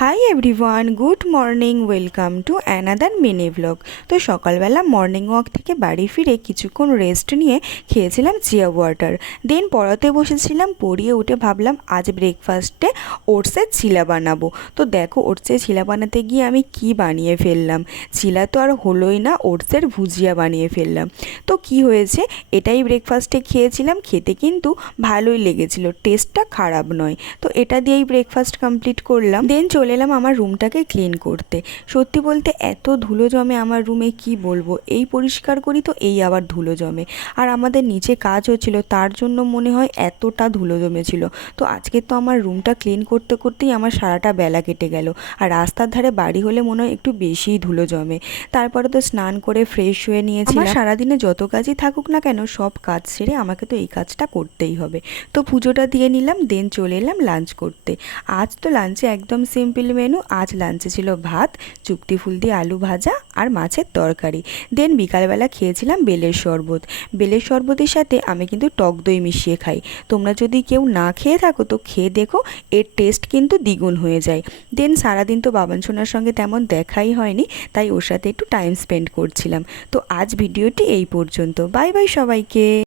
Hi everyone, good morning, welcome to another mini blog. তো সকালবেলা morning walk থেকে বাড়ি ফিরে কিছুক্ষণ রেস্ট নিয়ে খেয়েছিলাম চিয়া ওয়াটার। দেন পড়াতে বসেছিলাম, পড়িয়ে উঠে ভাবলাম আজ ব্রেকফাস্টে ওটসের চিলা বানাবো। তো দেখো ওটসের চিলা বানাতে গিয়ে আমি কি বানিয়ে ফেললাম। চিলা তো আর হলোই না, ওটসের ভুজিয়া বানিয়ে ফেললাম। তো কি হয়েছে, এটাই ব্রেকফাস্টে খেয়েছিলাম, খেতে কিন্তু ভালোই লেগেছিল, টেস্টটা খারাপ নয়। তো এটা দিয়েই ব্রেকফাস্ট কমপ্লিট করলাম। দেন চলে এলাম আমার রুমটাকে ক্লিন করতে। সত্যি বলতে এত ধুলো জমে আমার রুমে, কি বলবো। এই পরিষ্কার করি তো এই আবার ধুলো জমে। আর আমাদের নিচে কাজ হচ্ছিল, তার জন্য মনে হয় এতটা ধুলো জমেছিল। তো আজকে তো আমার রুমটা ক্লিন করতে করতেই আমার সারাটা বেলা কেটে গেল। আর রাস্তার ধারে বাড়ি হলে মনে হয় একটু বেশিই ধুলো জমে। তারপরে তো স্নান করে ফ্রেশ হয়ে নিয়েছিলাম। আমার সারাদিনে যত কাজই থাকুক না কেন, সব কাজ সেরে আমাকে তো এই কাজটা করতেই হবে। তো পুজোটা দিয়ে নিলাম, দেন চলে এলাম লাঞ্চ করতে। আজ তো লাঞ্চে একদম সিম্পল মেনু। আজ লাঞ্চে ছিল ভাত, চুক্তি ফুল দিয়ে আলু ভাজা আর মাছের তরকারি। দেন বিকালবেলা খেয়েছিলাম বেলের শরবত। বেলের শরবতের সাথে আমি কিন্তু টক দই মিশিয়ে খাই। তোমরা যদি কেউ না খেয়ে থাকো তো খেয়ে দেখো, এর টেস্ট কিন্তু দ্বিগুণ হয়ে যায়। দেন সারাদিন তো বাবান সোনার সঙ্গে তেমন দেখাই হয়নি, তাই ওর সাথে একটু টাইম স্পেন্ড করছিলাম। তো আজ ভিডিওটি এই পর্যন্ত। বাই বাই সবাইকে।